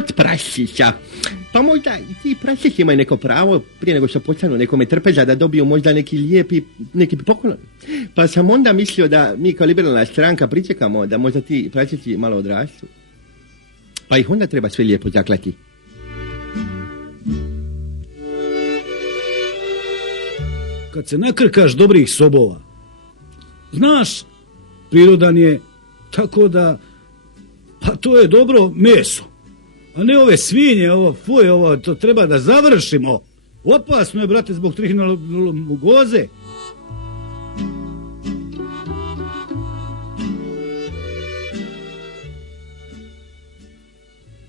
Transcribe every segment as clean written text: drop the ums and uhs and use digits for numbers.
kod prasića. Pa možda i ti prasići imaju neko pravo prije nego što postanu nekome trpeza da dobiju možda neki poklon. Pa sam onda mislio da mi kao liberalna stranka pričekamo da možda ti prasići malo odrastu. Pa ih onda treba sve lijepo zaklati. Kad se nakrkaš dobrih sobova, znaš, prirodan je, tako da, pa to je dobro meso. A ne ove svinje, ovo, to treba da završimo. Opasno je, brate, zbog trihinolgoze.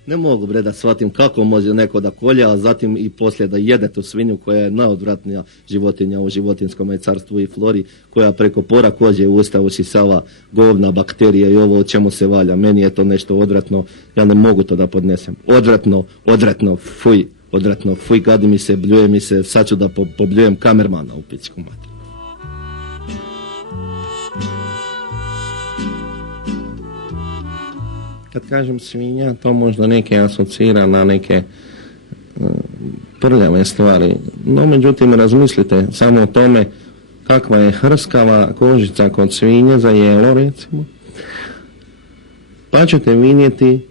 Ne mogu, bre, da shvatim kako može neko da kolje, a zatim i poslije da jede tu svinju koja je najodvratnija životinja u životinskom carstvu i flori, koja preko pora kože u usta usisava govna, bakterije i ovo o čemu se valja. Meni je to nešto odvratno, ja ne mogu to da podnesem. Odvratno, fuj, gadi mi se, bljuje mi se, sad ću da pobljujem kamermana u pičku mater. Kad kažem svinja, to možda neke asocira na neke prljave stvari. No, međutim, razmislite samo o tome kakva je hrskava kožica kod svinje za jelo, recimo. Pa ćete vidjeti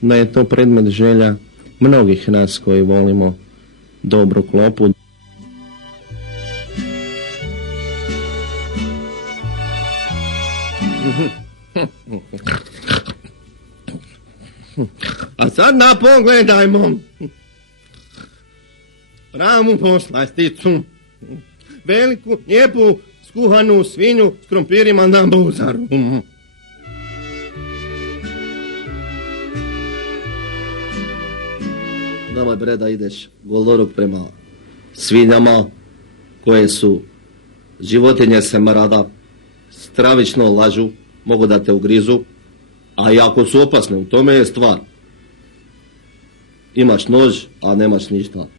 da je to predmet želja mnogih nas koji volimo dobru klopu. A sad pogledajmo pravu poslasticu, veliku, lijepu, skuhanu svinju s krompirima na buzaru. Nemoj, bre, da ideš goloruk prema svinjama koje su životinje smrada, stravično lažu, mogu da te ugrizu, a i ako su opasne, u tome je stvar. Imaš nož, a nemaš ništa.